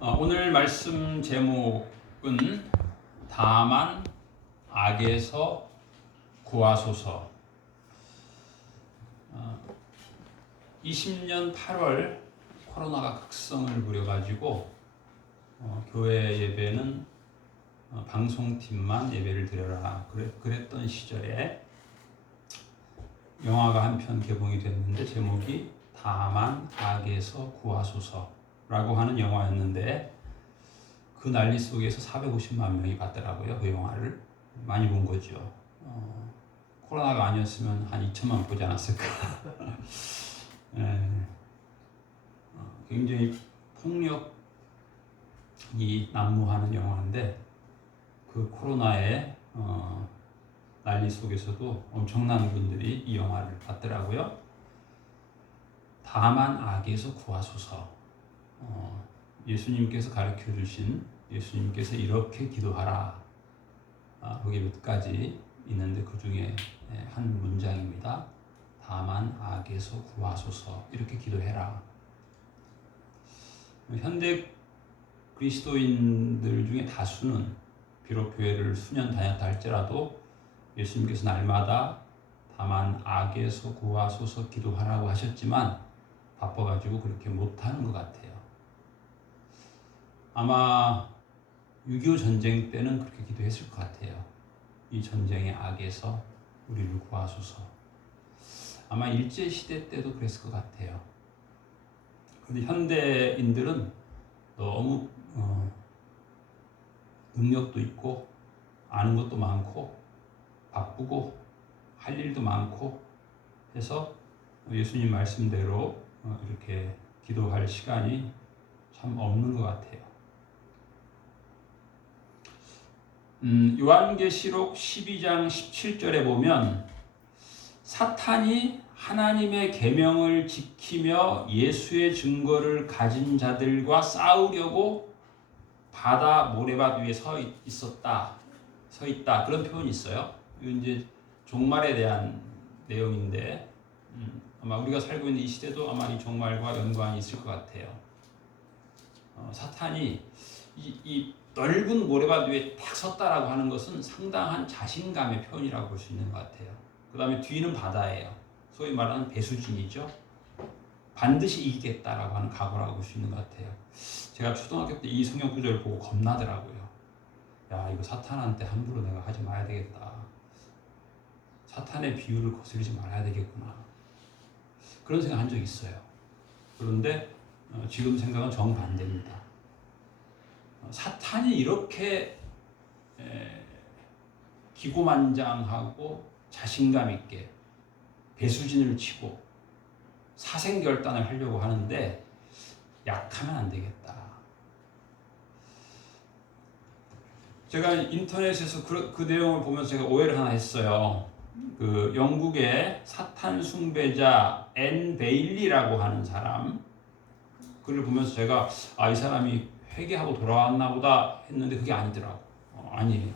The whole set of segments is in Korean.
오늘 말씀 제목은 다만 악에서 구하소서. 20년 8월 코로나가 극성을 부려가지고 교회 예배는 방송팀만 예배를 드려라 그랬던 시절에 영화가 한 편 개봉이 됐는데 제목이 다만 악에서 구하소서라고 하는 영화였는데 그 난리 속에서 450만 명이 봤더라고요. 그 영화를 많이 본 거죠. 코로나가 아니었으면 한 2천만 보지 않았을까. 굉장히 폭력이 난무하는 영화인데 그 코로나의 난리 속에서도 엄청난 분들이 이 영화를 봤더라고요. 다만 악에서 구하소서. 예수님께서 가르쳐 주신, 예수님께서 이렇게 기도하라. 거기에 몇 가지 있는데 그 중에 한 문장입니다. 다만 악에서 구하소서. 이렇게 기도해라. 현대 그리스도인들 중에 다수는 비록 교회를 수년 다녔다 할지라도 예수님께서 날마다 다만 악에서 구하소서 기도하라고 하셨지만 바빠가지고 그렇게 못하는 것 같아요. 아마 6.25 전쟁 때는 그렇게 기도했을 것 같아요. 이 전쟁의 악에서 우리를 구하소서. 아마 일제시대 때도 그랬을 것 같아요. 그런데 현대인들은 너무 능력도 있고 아는 것도 많고 바쁘고 할 일도 많고 해서 예수님 말씀대로 이렇게 기도할 시간이 참 없는 것 같아요. 요한계시록 12장 17절에 보면 사탄이 하나님의 계명을 지키며 예수의 증거를 가진 자들과 싸우려고 바다 모래밭 위에 서 있다 그런 표현이 있어요. 이건 이제 종말에 대한 내용인데 아마 우리가 살고 있는 이 시대도 아마 이 종말과 연관이 있을 것 같아요. 사탄이 이 넓은 모래밭 위에 딱 섰다라고 하는 것은 상당한 자신감의 표현이라고 볼 수 있는 것 같아요. 그 다음에 뒤는 바다예요. 소위 말하는 배수진이죠. 반드시 이기겠다라고 하는 각오라고 볼 수 있는 것 같아요. 제가 초등학교 때 이 성경 구절을 보고 겁나더라고요. 야, 이거 사탄한테 함부로 내가 하지 말아야 되겠다. 사탄의 비유를 거스르지 말아야 되겠구나. 그런 생각 한 적이 있어요. 그런데 지금 생각은 정반대입니다. 사탄이 이렇게 기고만장하고 자신감 있게 배수진을 치고 사생결단을 하려고 하는데 약하면 안 되겠다. 제가 인터넷에서 그 내용을 보면서 제가 오해를 하나 했어요. 그 영국의 사탄 숭배자 앤 베일리라고 하는 사람 글을 보면서 제가 이 사람이 회개하고 돌아왔나 보다 했는데 그게 아니더라고. 아니에요.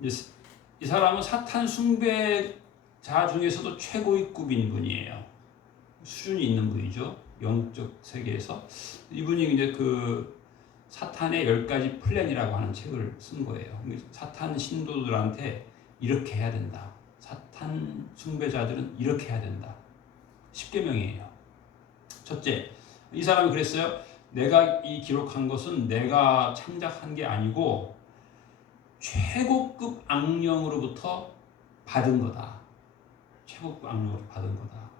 이 사람은 사탄 숭배자 중에서도 최고위급인 분이에요. 수준이 있는 분이죠. 영적 세계에서. 이분이 이제 그 사탄의 10가지 플랜이라고 하는 책을 쓴 거예요. 사탄 신도들한테 이렇게 해야 된다. 사탄 숭배자들은 이렇게 해야 된다. 10계명이에요. 첫째, 이 사람이 그랬어요. 내가 이 기록한 것은 내가 창작한 게 아니고 최고급 악령으로부터 받은 거다. 최고급 악령으로 받은 거다.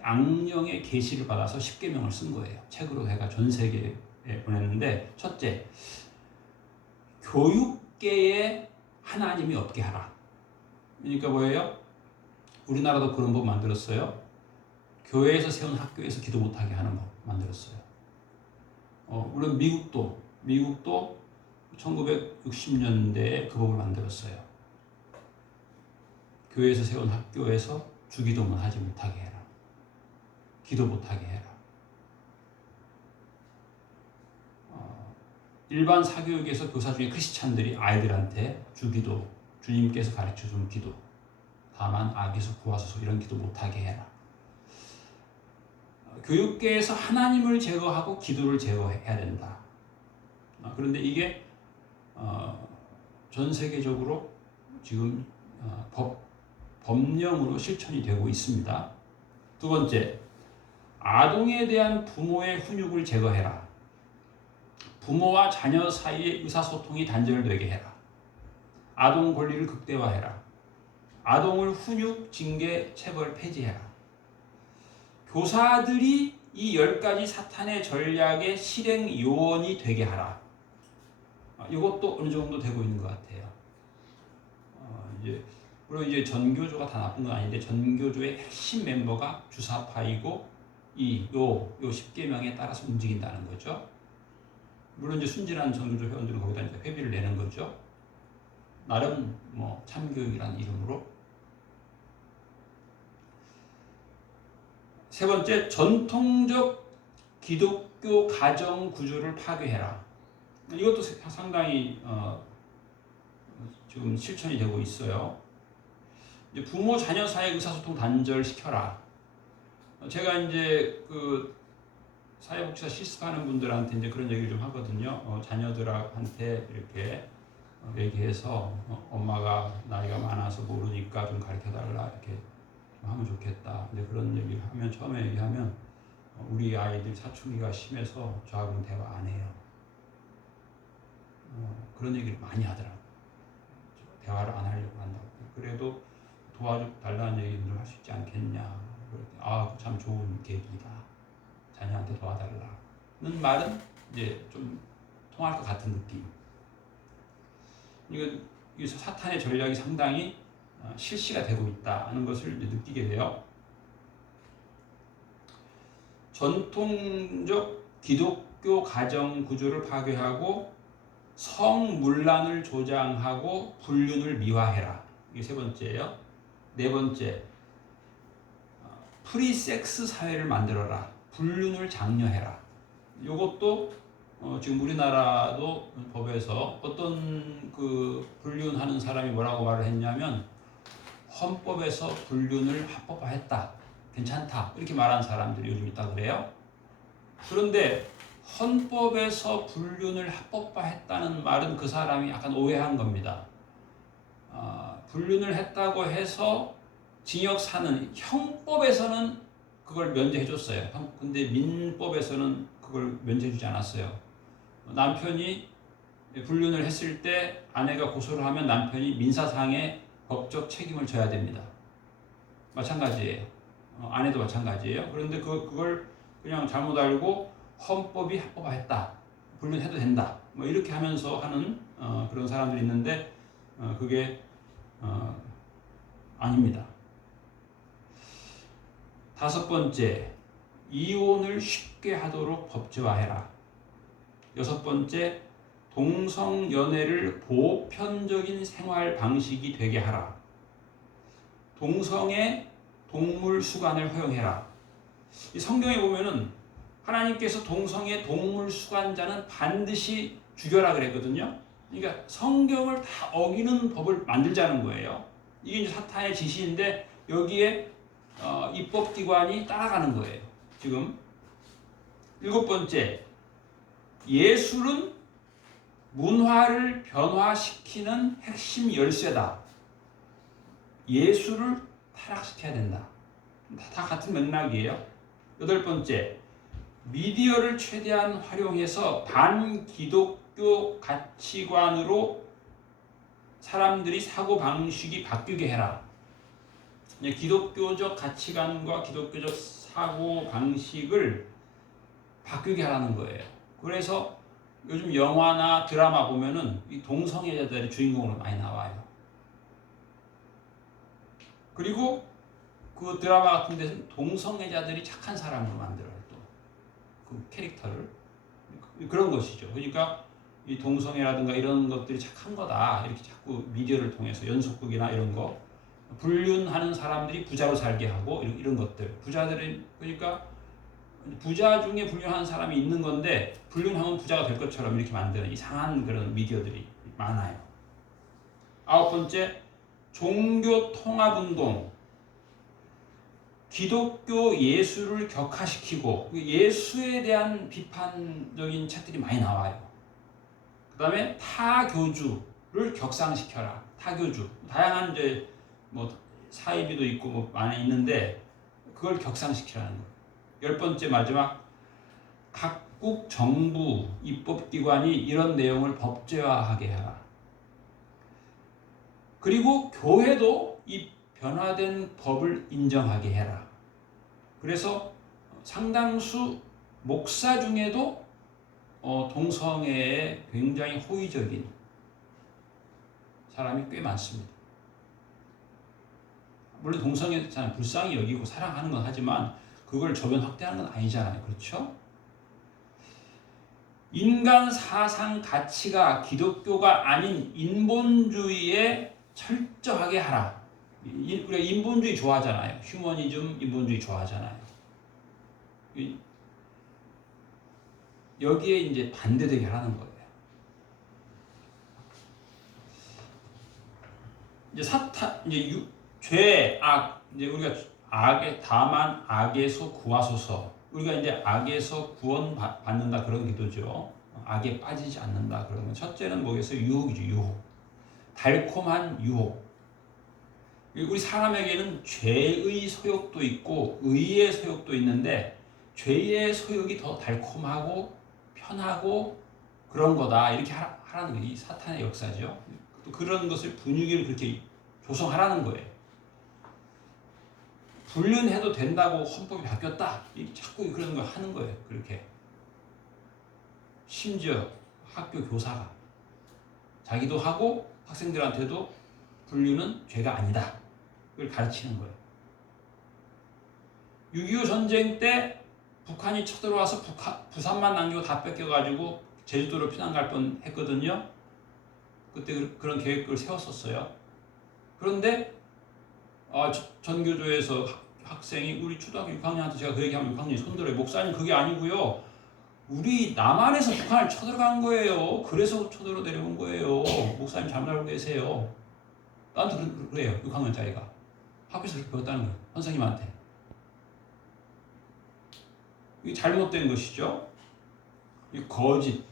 악령의 계시를 받아서 10계명을 쓴 거예요. 책으로 해가 전 세계에 보냈는데 첫째, 교육계에 하나님이 없게 하라. 그러니까 뭐예요? 우리나라도 그런 법 만들었어요. 교회에서 세운 학교에서 기도 못하게 하는 법 만들었어요. 물론 미국도 1960년대에 그 법을 만들었어요. 교회에서 세운 학교에서 주기도문 하지 못하게 해라. 기도 못하게 해라. 일반 사교육에서 교사 중에 크리스찬들이 아이들한테 주기도, 주님께서 가르쳐준 기도, 다만 악에서 구하소서 이런 기도 못하게 해라. 교육계에서 하나님을 제거하고 기도를 제거해야 된다. 그런데 이게 전 세계적으로 지금 법령으로 실천이 되고 있습니다. 두 번째, 아동에 대한 부모의 훈육을 제거해라. 부모와 자녀 사이의 의사소통이 단절되게 해라. 아동 권리를 극대화해라. 아동을 훈육, 징계, 체벌, 폐지해라. 교사들이 이 10가지 사탄의 전략의 실행 요원이 되게 하라. 이것도 어느 정도 되고 있는 것 같아요. 물론 이제 전교조가 다 나쁜 건 아닌데 전교조의 핵심 멤버가 주사파이고 요 10계명에 따라서 움직인다는 거죠. 물론 이제 순진한 전교조 회원들은 거기다 이제 회비를 내는 거죠. 나름 뭐 참교육이라는 이름으로. 세 번째, 전통적 기독교 가정 구조를 파괴해라. 이것도 상당히 지금 실천이 되고 있어요. 이제 부모 자녀 사이 의사소통 단절시켜라. 제가 이제 그 사회복지사 실습하는 분들한테 이제 그런 얘기를 좀 하거든요. 자녀들한테 이렇게 얘기해서 엄마가 나이가 많아서 모르니까 좀 가르쳐달라 이렇게 하면 좋겠다. 근데 그런 얘기를 하면 처음에 얘기하면 우리 아이들 사춘기가 심해서 저하고는 대화 안 해요. 그런 얘기를 많이 하더라고요. 대화를 안 하려고 한다고. 그래도 도와달라는 얘기는 좀 할 수 있지 않겠냐. 참 좋은 계기다. 자녀한테 도와달라는 말은 이제 좀 통할 것 같은 느낌. 여기서 사탄의 전략이 상당히 실시가 되고 있다는 것을 이제 느끼게 돼요. 전통적 기독교 가정 구조를 파괴하고 성문란을 조장하고 불륜을 미화해라. 이게 세 번째예요. 네 번째, 프리섹스 사회를 만들어라. 불륜을 장려해라. 이것도 지금 우리나라도 법에서 어떤 그 불륜하는 사람이 뭐라고 말을 했냐면 헌법에서 불륜을 합법화했다. 괜찮다. 이렇게 말하는 사람들이 요즘 있다 그래요. 그런데 헌법에서 불륜을 합법화했다는 말은 그 사람이 약간 오해한 겁니다. 불륜을 했다고 해서 징역 사는 형법에서는 그걸 면제해줬어요. 근데 민법에서는 그걸 면제해주지 않았어요. 남편이 불륜을 했을 때 아내가 고소를 하면 남편이 민사상의 법적 책임을 져야 됩니다. 마찬가지예요. 아내도 마찬가지예요. 그런데 그걸 그냥 잘못 알고 헌법이 합법화했다. 불륜해도 된다. 뭐 이렇게 하면서 하는 그런 사람들이 있는데 그게 아닙니다. 다섯 번째, 이혼을 쉽게 하도록 법제화해라. 여섯 번째, 동성연애를 보편적인 생활 방식이 되게 하라. 동성애 동물 수관을 허용해라. 이 성경에 보면은 하나님께서 동성애 동물 수관자는 반드시 죽여라 그랬거든요. 그러니까 성경을 다 어기는 법을 만들자는 거예요. 이게 이제 사탄의 지시인데 여기에 입법기관이 따라가는 거예요. 지금 일곱 번째, 예술은 문화를 변화시키는 핵심 열쇠다. 예술을 타락시켜야 된다. 다 같은 맥락이에요. 여덟 번째, 미디어를 최대한 활용해서 반기독교 가치관으로 사람들이 사고방식이 바뀌게 해라. 기독교적 가치관과 기독교적 사고방식을 바뀌게 하라는 거예요. 그래서 요즘 영화나 드라마 보면은 이 동성애자들이 주인공으로 많이 나와요. 그리고 그 드라마 같은 데서는 동성애자들이 착한 사람으로 만들어요. 또 그 캐릭터를. 그런 것이죠. 그러니까 이 동성애라든가 이런 것들이 착한 거다. 이렇게 자꾸 미디어를 통해서 연속극이나 이런 거 불륜하는 사람들이 부자로 살게 하고 이런 것들. 부자들이 그러니까 부자 중에 불륜하는 사람이 있는 건데 불륜하면 부자가 될 것처럼 이렇게 만드는 이상한 그런 미디어들이 많아요. 아홉 번째, 종교 통합운동. 기독교 예수를 격화시키고 예수에 대한 비판적인 책들이 많이 나와요. 그다음에 타교주를 격상시켜라. 타교주 다양한 이제 뭐 사이비도 있고 뭐 많이 있는데 그걸 격상시키라는 거예요. 10번째 마지막 각국 정부 입법기관이 이런 내용을 법제화하게 하라. 그리고 교회도 이 변화된 법을 인정하게 해라. 그래서 상당수 목사 중에도 동성애에 굉장히 호의적인 사람이 꽤 많습니다. 물론 동성애 불쌍히 여기고 사랑하는 건 하지만 그걸 저변 확대하는 건 아니잖아요. 그렇죠? 인간 사상 가치가 기독교가 아닌 인본주의에 철저하게 하라. 우리가 인본주의 좋아하잖아요. 휴머니즘 인본주의 좋아하잖아요. 여기에 이제 반대되게 하라는 거예요. 이제 죄, 악, 이제 우리가 다만 악에서 구하소서. 우리가 이제 악에서 구원받는다 그런 기도죠. 악에 빠지지 않는다 그런 건 첫째는 뭐겠어요? 유혹이죠. 유혹. 달콤한 유혹. 우리 사람에게는 죄의 소욕도 있고 의의 소욕도 있는데 죄의 소욕이 더 달콤하고 편하고 그런 거다 이렇게 하라는 게 이 사탄의 역사죠. 또 그런 것을 분위기를 그렇게 조성하라는 거예요. 불륜해도 된다고 헌법이 바뀌었다. 자꾸 그런 거 하는 거예요. 그렇게. 심지어 학교 교사가 자기도 하고 학생들한테도 불륜은 죄가 아니다. 그걸 가르치는 거예요. 6.25 전쟁 때 북한이 쳐들어와서 부산만 남기고 다 뺏겨가지고 제주도로 피난 갈 뻔 했거든요. 그때 그런 계획을 세웠었어요. 그런데 전교조에서 학생이 우리 초등학교 6학년한테 제가 그 얘기하면 6학년이 손들어요. 목사님 그게 아니고요. 우리 남한에서 북한을 쳐들어간 거예요. 그래서 쳐들어 내려온 거예요. 목사님 잘못 알고 계세요. 나한테 그래요. 6학년짜리가. 학교에서 그렇게 배웠다는 거예요. 선생님한테. 이게 잘못된 것이죠. 이 거짓.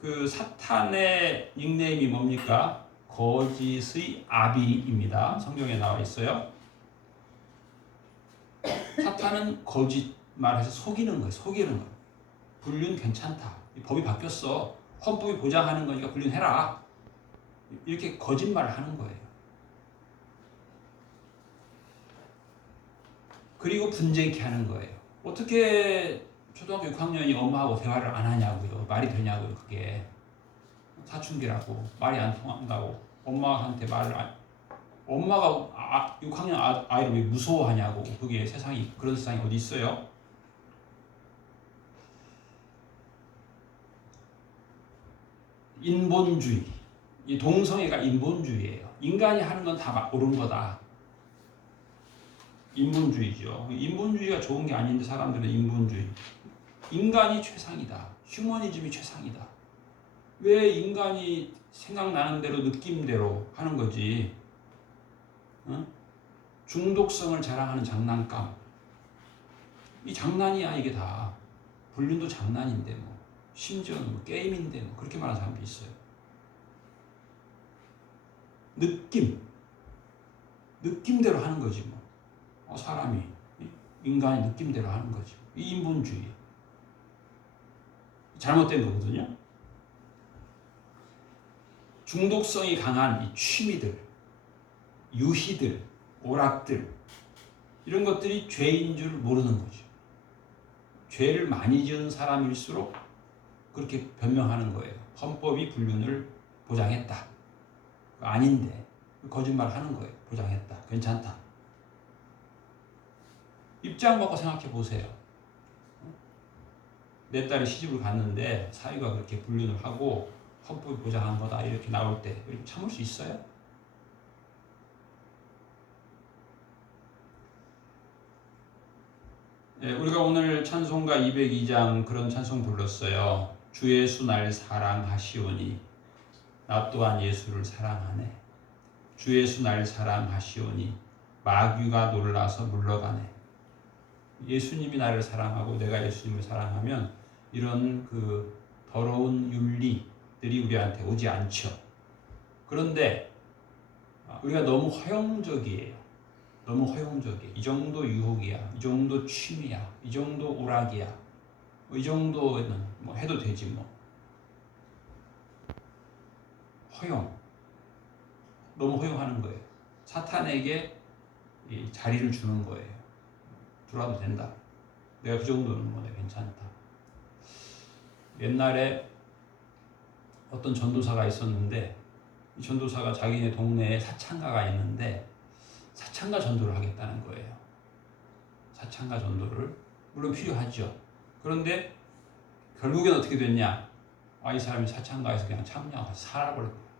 그 사탄의 닉네임이 뭡니까? 거짓의 아비입니다. 성경에 나와 있어요. 사탄은 거짓말해서 속이는 거예요. 속이는 거예요. 불륜 괜찮다. 법이 바뀌었어. 헌법이 보장하는 거니까 불륜해라. 이렇게 거짓말을 하는 거예요. 그리고 분쟁케 하는 거예요. 어떻게 초등학교 6학년이 엄마하고 대화를 안 하냐고요. 말이 되냐고요. 그게 사춘기라고 말이 안 통한다고 엄마한테 엄마가 6학년 아이를 왜 무서워하냐고. 그게 그런 세상이 어디 있어요? 인본주의. 이 동성애가 인본주의예요. 인간이 하는 건 다 옳은 거다. 인본주의죠. 인본주의가 좋은 게 아닌데 사람들은 인본주의. 인간이 최상이다. 휴머니즘이 최상이다. 왜 인간이 생각나는 대로 느낌대로 하는 거지. 어? 중독성을 자랑하는 장난감. 이 장난이야 이게 다. 불륜도 장난인데 뭐. 심지어는 뭐 게임인데 뭐 그렇게 말하는 사람도 있어요. 느낌대로 하는 거지 뭐. 사람이 인간이 느낌대로 하는 거지. 이 인본주의. 잘못된 거거든요. 중독성이 강한 이 취미들, 유희들, 오락들 이런 것들이 죄인 줄 모르는 거죠. 죄를 많이 지은 사람일수록 그렇게 변명하는 거예요. 헌법이 불륜을 보장했다. 아닌데 거짓말 하는 거예요. 보장했다. 괜찮다. 입장 바꿔 생각해 보세요. 내 딸이 시집을 갔는데 사위가 그렇게 불륜을 하고 헌법이 보장한 거다 이렇게 나올 때 참을 수 있어요? 네, 우리가 오늘 찬송가 202장 그런 찬송 불렀어요. 주 예수 날 사랑하시오니 나 또한 예수를 사랑하네. 주 예수 날 사랑하시오니 마귀가 놀라서 물러가네. 예수님이 나를 사랑하고 내가 예수님을 사랑하면 이런 그 더러운 윤리, 것들이 우리한테 오지 않죠. 그런데 우리가 너무 허용적이에요. 너무 허용적이에요. 이 정도 유혹이야, 이 정도 취미야, 이 정도 오락이야, 이 정도는 뭐 해도 되지 뭐. 허용. 너무 허용하는 거예요. 사탄에게 이 자리를 주는 거예요. 들어와도 된다. 내가 그 정도는 뭐 괜찮다. 옛날에 어떤 전도사가 있었는데 이 전도사가 자기네 동네에 사창가가 있는데 사창가 전도를 하겠다는 거예요. 사창가 전도를. 물론 필요하죠. 그런데 결국엔 어떻게 됐냐? 이 사람이 사창가에서 그냥 참여하고 살아버렸고.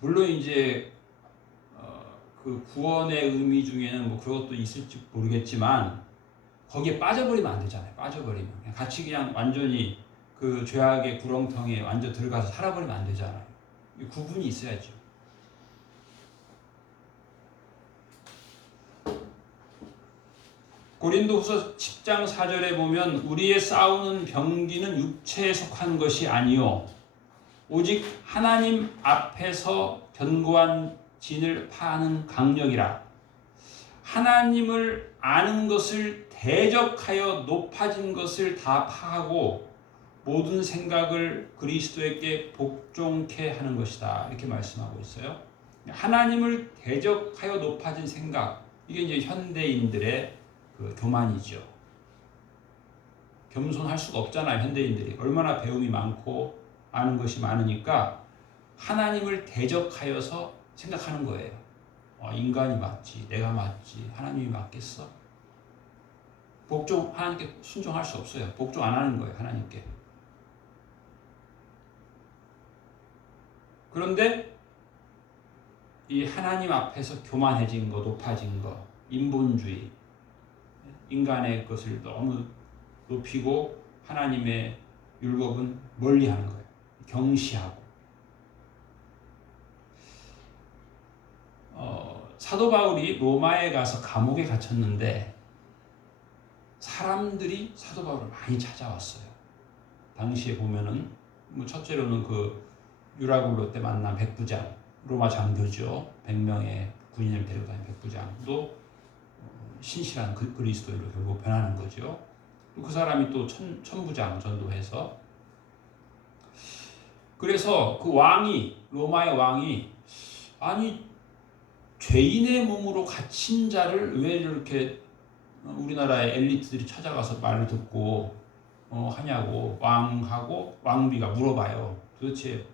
물론 이제 그 구원의 의미 중에는 뭐 그것도 있을지 모르겠지만 거기에 빠져버리면 안 되잖아요. 빠져버리면 그냥 같이 그냥 완전히 그 죄악의 구렁텅이에 완전 들어가서 살아버리면 안 되잖아요. 구분이 있어야죠. 고린도후서 10장 4절에 보면 우리의 싸우는 병기는 육체에 속한 것이 아니요 오직 하나님 앞에서 견고한 진을 파하는 강력이라. 하나님을 아는 것을 대적하여 높아진 것을 다 파하고 모든 생각을 그리스도에게 복종케 하는 것이다. 이렇게 말씀하고 있어요. 하나님을 대적하여 높아진 생각, 이게 이제 현대인들의 그 교만이죠. 겸손할 수가 없잖아요. 현대인들이 얼마나 배움이 많고 아는 것이 많으니까 하나님을 대적하여서 생각하는 거예요. 인간이 맞지, 내가 맞지, 하나님이 맞겠어? 하나님께 순종할 수 없어요. 복종 안 하는 거예요. 하나님께. 그런데 이 하나님 앞에서 교만해진 거, 높아진 거, 인본주의, 인간의 것을 너무 높이고 하나님의 율법은 멀리하는 거예요. 경시하고. 사도 바울이 로마에 가서 감옥에 갇혔는데 사람들이 사도 바울을 많이 찾아왔어요. 당시에 보면은 뭐 첫째로는 그 유라굴로 때 만난 백부장, 로마 장교죠. 100명의 군인을 데리고 다닌 백부장도 신실한 그리스도인으로 결국 변하는 거죠. 그 사람이 또 천부장 전도해서, 그래서 그 로마의 왕이 아니 죄인의 몸으로 갇힌 자를 왜 이렇게 우리나라의 엘리트들이 찾아가서 말을 듣고 하냐고 왕하고 왕비가 물어봐요. 도대체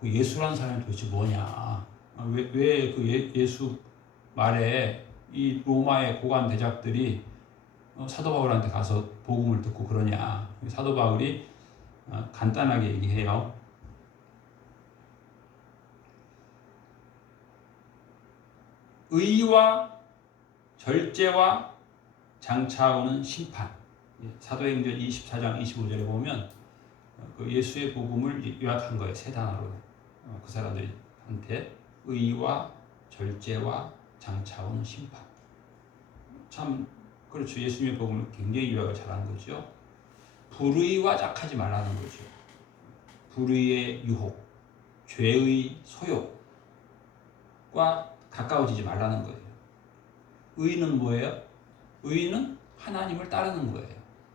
그 예수라는 사람이 도대체 뭐냐? 왜 그 예수 말에 이 로마의 고관 대작들이 사도 바울한테 가서 복음을 듣고 그러냐? 사도 바울이 간단하게 얘기해요. 의와 절제와 장차오는 심판. 사도행전 24장 25절에 보면 그 예수의 복음을 요약한 거예요. 세 단어로. 그 사람들한테 의와 절제와 장차오는 심판. 참 그렇죠. 예수님의 복음을 굉장히 요약을 잘한 거죠. 불의와 짝하지 말라는 거죠. 불의의 유혹, 죄의 소욕과 가까워지지 말라는 거예요. 의는 뭐예요? 의는 하나님을 따르는 거예요.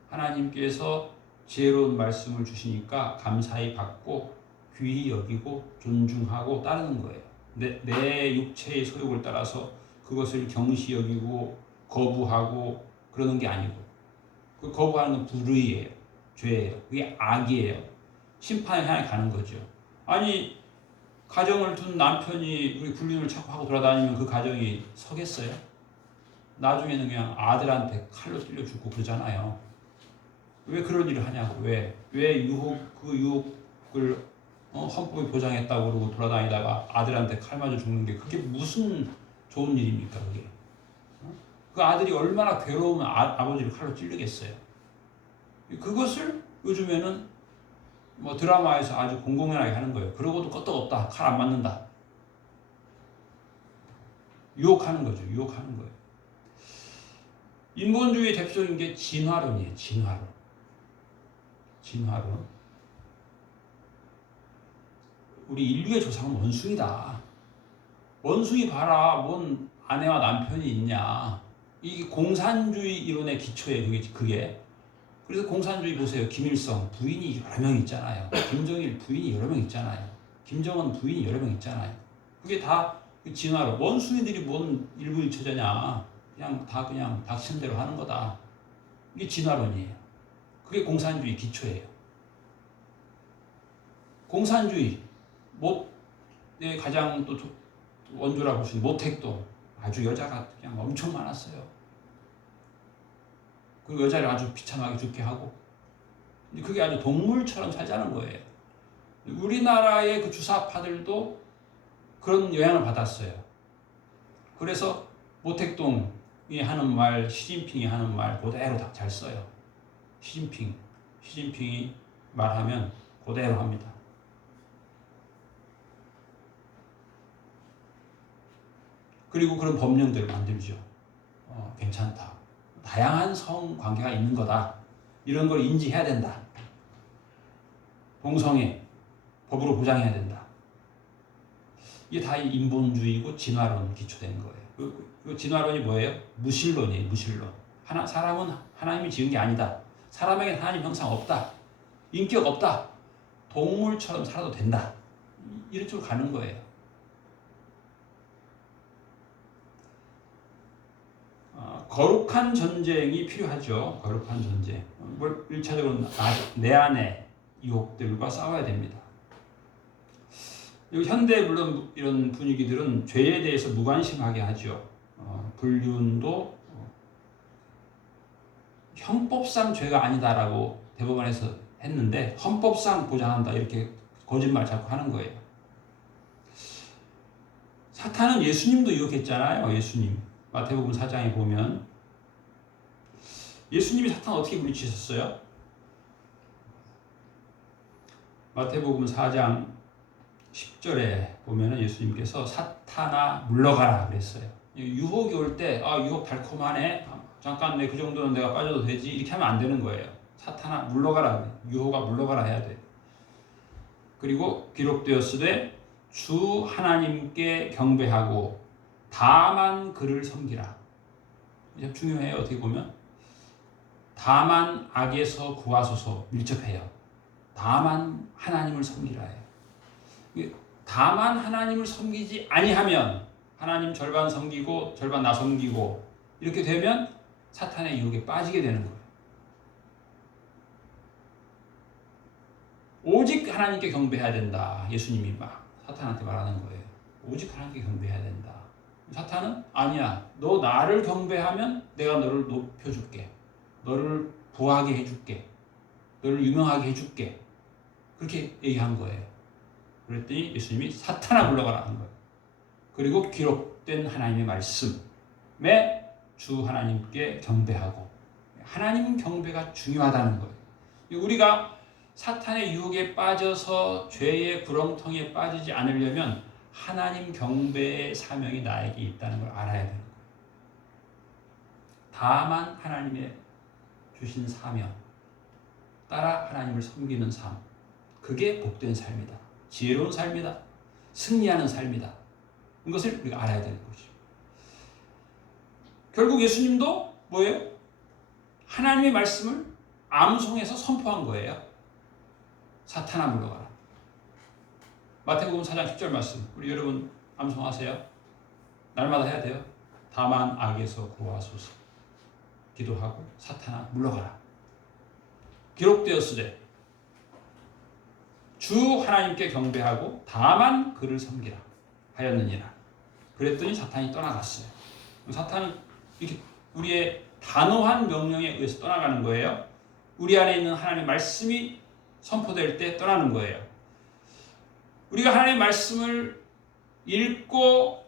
하나님께서 지혜로운 말씀을 주시니까 감사히 받고 귀히 여기고 존중하고 따르는 거예요. 내 육체의 소욕을 따라서 그것을 경시 여기고 거부하고 그러는 게 아니고, 그 거부하는 건 불의예요. 죄예요. 그게 악이에요. 심판을 향해 가는 거죠. 아니 가정을 둔 남편이 우리 불륜을 자꾸 하고 돌아다니면 그 가정이 서겠어요? 나중에는 그냥 아들한테 칼로 찔러 죽고 그러잖아요. 왜 그런 일을 하냐고. 왜 그 유혹을 헌법이 보장했다고 그러고 돌아다니다가 아들한테 칼 맞아 죽는 게 그게 무슨 좋은 일입니까? 그게. 그 아들이 얼마나 괴로우면 아버지를 칼로 찔르겠어요. 그것을 요즘에는 뭐 드라마에서 아주 공공연하게 하는 거예요. 그러고도 끄떡없다. 칼 안 맞는다. 유혹하는 거죠. 유혹하는 거예요. 인본주의 대표적인 게 진화론이에요. 진화론. 우리 인류의 조상은 원숭이다. 원숭이 봐라, 뭔 아내와 남편이 있냐. 이게 공산주의 이론의 기초에 그게. 그래서 공산주의 보세요. 김일성 부인이 여러 명 있잖아요. 김정일 부인이 여러 명 있잖아요. 김정은 부인이 여러 명 있잖아요. 그게 다 진화로. 원숭이들이 뭔 일부일처자냐. 그냥 닥친 대로 하는 거다. 이게 진화론이에요. 그게 공산주의 기초예요. 공산주의 가장 또 원조라고 볼 수 있는 모택도 아주 여자가 그냥 엄청 많았어요. 그 여자를 아주 비참하게 죽게 하고, 그게 아주 동물처럼 살자는 거예요. 우리나라의 그 주사파들도 그런 영향을 받았어요. 그래서 모택동이 하는 말, 시진핑이 하는 말 그대로 다 잘 써요. 시진핑이 말하면 그대로 합니다. 그리고 그런 법령들을 만들죠. 괜찮다. 다양한 성관계가 있는 거다. 이런 걸 인지해야 된다. 동성애 법으로 보장해야 된다. 이게 다 인본주의고 진화론 기초된 거예요. 그 진화론이 뭐예요? 무신론이에요. 무신론. 사람은 하나님이 지은 게 아니다. 사람에게는 하나님 형상 없다. 인격 없다. 동물처럼 살아도 된다. 이런 쪽으로 가는 거예요. 거룩한 전쟁이 필요하죠. 거룩한 전쟁. 1차적으로 내 안의 유혹들과 싸워야 됩니다. 현대 물론 이런 분위기들은 죄에 대해서 무관심하게 하죠. 불륜도 형법상 죄가 아니다라고 대법원에서 했는데 헌법상 보장한다 이렇게 거짓말 자꾸 하는 거예요. 사탄은 예수님도 유혹했잖아요. 예수님. 마태복음 4장에 보면 예수님이 사탄 어떻게 물리치셨어요? 마태복음 4장 10절에 보면 예수님께서 사탄아 물러가라 그랬어요. 유혹이 올 때 유혹 달콤하네. 잠깐 그 정도는 내가 빠져도 되지. 이렇게 하면 안 되는 거예요. 사탄아 물러가라. 유혹아 물러가라 해야 돼. 그리고 기록되었으되 주 하나님께 경배하고 다만 그를 섬기라. 참 중요해요. 어떻게 보면 다만 악에서 구하소서 밀접해요. 다만 하나님을 섬기라 해요. 다만 하나님을 섬기지 아니하면 하나님 절반 섬기고 절반 나 섬기고 이렇게 되면 사탄의 유혹에 빠지게 되는 거예요. 오직 하나님께 경배해야 된다. 예수님이 막 사탄한테 말하는 거예요. 오직 하나님께 경배해야 된다. 사탄은 아니야. 너 나를 경배하면 내가 너를 높여줄게. 너를 부하게 해줄게. 너를 유명하게 해줄게. 그렇게 얘기한 거예요. 그랬더니 예수님이 사탄아 물러가라 한 거예요. 그리고 기록된 하나님의 말씀에 주 하나님께 경배하고 하나님 경배가 중요하다는 거예요. 우리가 사탄의 유혹에 빠져서 죄의 구렁텅이에 빠지지 않으려면 하나님 경배의 사명이 나에게 있다는 걸 알아야 되는 거예요. 다만 하나님의 주신 사명 따라 하나님을 섬기는 삶, 그게 복된 삶이다. 지혜로운 삶이다. 승리하는 삶이다. 이것을 우리가 알아야 되는 것이죠. 결국 예수님도 뭐예요? 하나님의 말씀을 암송해서 선포한 거예요. 사탄아 물러가라. 마태복음 4장 10절 말씀. 우리 여러분 암송하세요. 날마다 해야 돼요. 다만 악에서 구하소서. 기도하고 사탄아 물러가라. 기록되었으되 주 하나님께 경배하고 다만 그를 섬기라 하였느니라. 그랬더니 사탄이 떠나갔어요. 사탄은 이렇게 우리의 단호한 명령에 의해서 떠나가는 거예요. 우리 안에 있는 하나님의 말씀이 선포될 때 떠나는 거예요. 우리가 하나님의 말씀을 읽고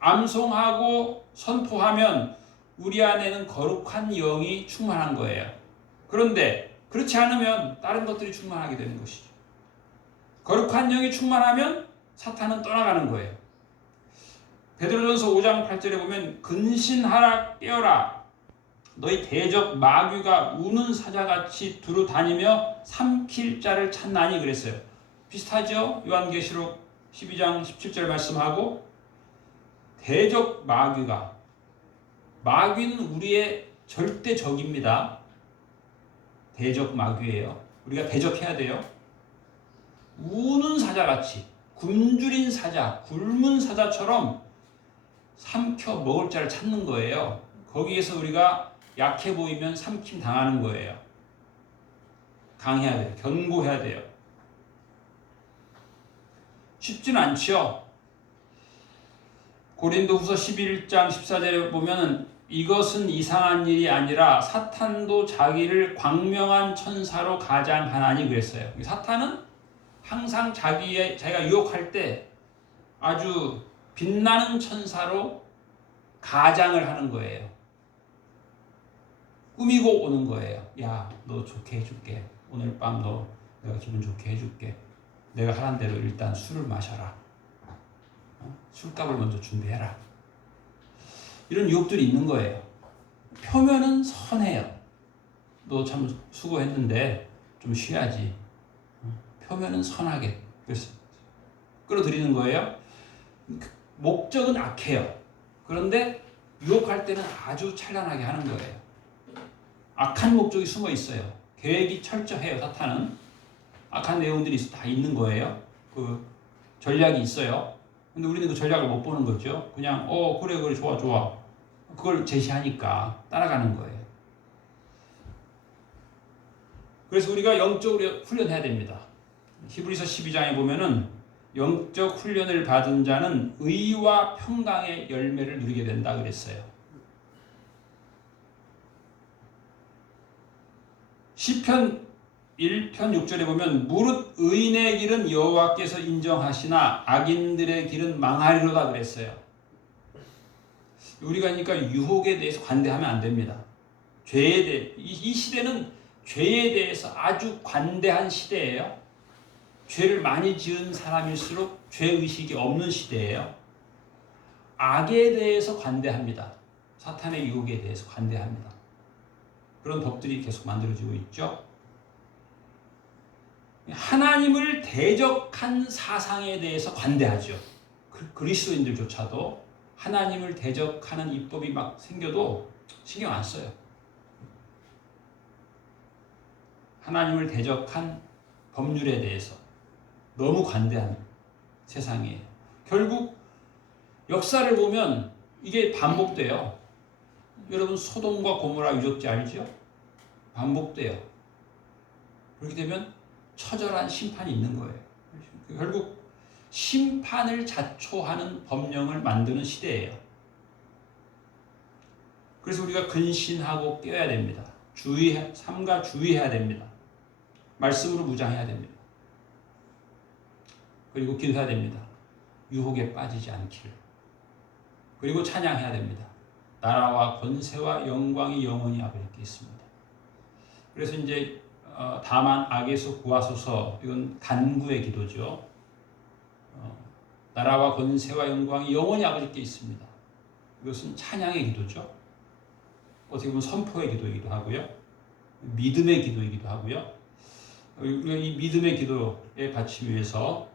암송하고 선포하면 우리 안에는 거룩한 영이 충만한 거예요. 그런데 그렇지 않으면 다른 것들이 충만하게 되는 것이죠. 거룩한 영이 충만하면 사탄은 떠나가는 거예요. 베드로전서 5장 8절에 보면 근신하라 깨어라 너희 대적 마귀가 우는 사자같이 두루 다니며 삼킬 자를 찾나니 그랬어요. 비슷하죠? 요한계시록 12장 17절 말씀하고 대적 마귀는 우리의 절대 적입니다. 대적 마귀예요. 우리가 대적해야 돼요. 우는 사자같이 굶주린 사자, 굶은 사자처럼 삼켜 먹을 자를 찾는 거예요. 거기에서 우리가 약해 보이면 삼킴 당하는 거예요. 강해야 돼요. 견고해야 돼요. 쉽지는 않죠. 고린도후서 11장 14절에 보면은 이것은 이상한 일이 아니라 사탄도 자기를 광명한 천사로 가장하나니 그랬어요. 사탄은 항상 자기가 유혹할 때 아주 빛나는 천사로 가장을 하는 거예요. 꾸미고 오는 거예요. 야, 너 좋게 해줄게. 오늘 밤 너 내가 기분 좋게 해줄게. 내가 하란 대로 일단 술을 마셔라. 술값을 먼저 준비해라. 이런 유혹들이 있는 거예요. 표면은 선해요. 너 참 수고했는데 좀 쉬어야지. 표면은 선하게. 그래서 끌어들이는 거예요. 목적은 악해요. 그런데 유혹할 때는 아주 찬란하게 하는 거예요. 악한 목적이 숨어 있어요. 계획이 철저해요. 사탄은. 악한 내용들이 다 있는 거예요. 그 전략이 있어요. 근데 우리는 그 전략을 못 보는 거죠. 그냥 그래 좋아 그걸 제시하니까 따라가는 거예요. 그래서 우리가 영적으로 훈련해야 됩니다. 히브리서 12장에 보면은 영적 훈련을 받은 자는 의와 평강의 열매를 누리게 된다 그랬어요. 시편 1편 6절에 보면 무릇 의인의 길은 여호와께서 인정하시나 악인들의 길은 망하리로다 그랬어요. 우리가 그러니까 유혹에 대해서 관대하면 안 됩니다. 죄에 대해 이 시대는 죄에 대해서 아주 관대한 시대예요. 죄를 많이 지은 사람일수록 죄의식이 없는 시대예요. 악에 대해서 관대합니다. 사탄의 유혹에 대해서 관대합니다. 그런 법들이 계속 만들어지고 있죠. 하나님을 대적한 사상에 대해서 관대하죠. 그리스도인들조차도 하나님을 대적하는 입법이 막 생겨도 신경 안 써요. 하나님을 대적한 법률에 대해서 너무 관대한 세상이에요. 결국 역사를 보면 이게 반복돼요. 여러분 소돔과 고모라 유적지 알죠? 반복돼요. 그렇게 되면 처절한 심판이 있는 거예요. 결국 심판을 자초하는 법령을 만드는 시대예요. 그래서 우리가 근신하고 깨어야 됩니다. 삼가 주의해야 됩니다. 말씀으로 무장해야 됩니다. 그리고 기도해야 됩니다. 유혹에 빠지지 않기를. 그리고 찬양해야 됩니다. 나라와 권세와 영광이 영원히 아버지께 있습니다. 그래서 이제 다만 악에서 구하소서, 이건 간구의 기도죠. 나라와 권세와 영광이 영원히 아버지께 있습니다. 이것은 찬양의 기도죠. 어떻게 보면 선포의 기도이기도 하고요. 믿음의 기도이기도 하고요. 우리가 이 믿음의 기도에 받치기 위해서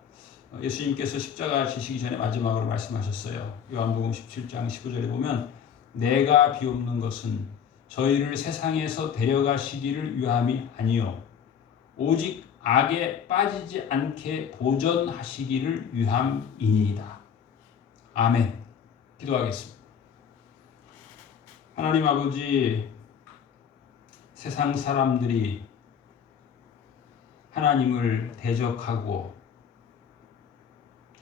예수님께서 십자가 지시기 전에 마지막으로 말씀하셨어요. 요한복음 17장 19절에 보면 내가 비옵는 것은 저희를 세상에서 데려가시기를 위함이 아니요 오직 악에 빠지지 않게 보전하시기를 위함이니이다. 아멘. 기도하겠습니다. 하나님 아버지, 세상 사람들이 하나님을 대적하고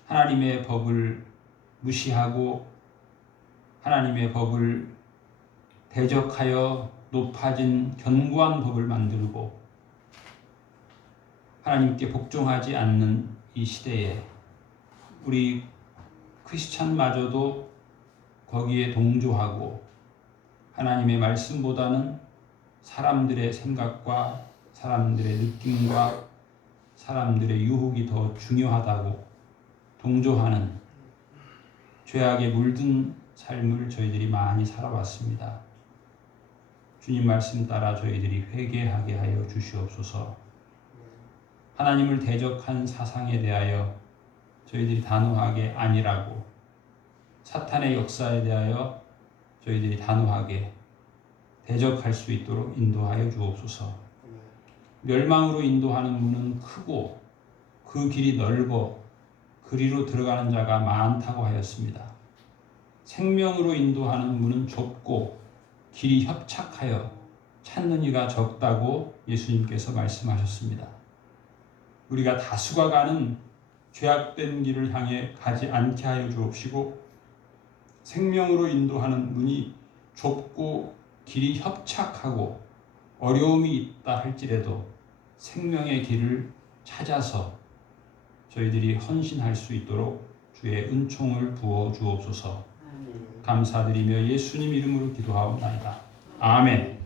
하나님의 법을 무시하고 하나님의 법을 대적하여 높아진 견고한 법을 만들고 하나님께 복종하지 않는 이 시대에 우리 크리스찬마저도 거기에 동조하고 하나님의 말씀보다는 사람들의 생각과 사람들의 느낌과 사람들의 유혹이 더 중요하다고 동조하는 죄악에 물든 삶을 저희들이 많이 살아왔습니다. 주님 말씀 따라 저희들이 회개하게 하여 주시옵소서. 하나님을 대적한 사상에 대하여 저희들이 단호하게 아니라고, 사탄의 역사에 대하여 저희들이 단호하게 대적할 수 있도록 인도하여 주옵소서. 멸망으로 인도하는 문은 크고 그 길이 넓어 그리로 들어가는 자가 많다고 하였습니다. 생명으로 인도하는 문은 좁고 길이 협착하여 찾는 이가 적다고 예수님께서 말씀하셨습니다. 우리가 다수가 가는 죄악된 길을 향해 가지 않게 하여 주옵시고, 생명으로 인도하는 문이 좁고 길이 협착하고 어려움이 있다 할지라도 생명의 길을 찾아서 저희들이 헌신할 수 있도록 주의 은총을 부어 주옵소서. 감사드리며 예수님 이름으로 기도하옵나이다. 아멘.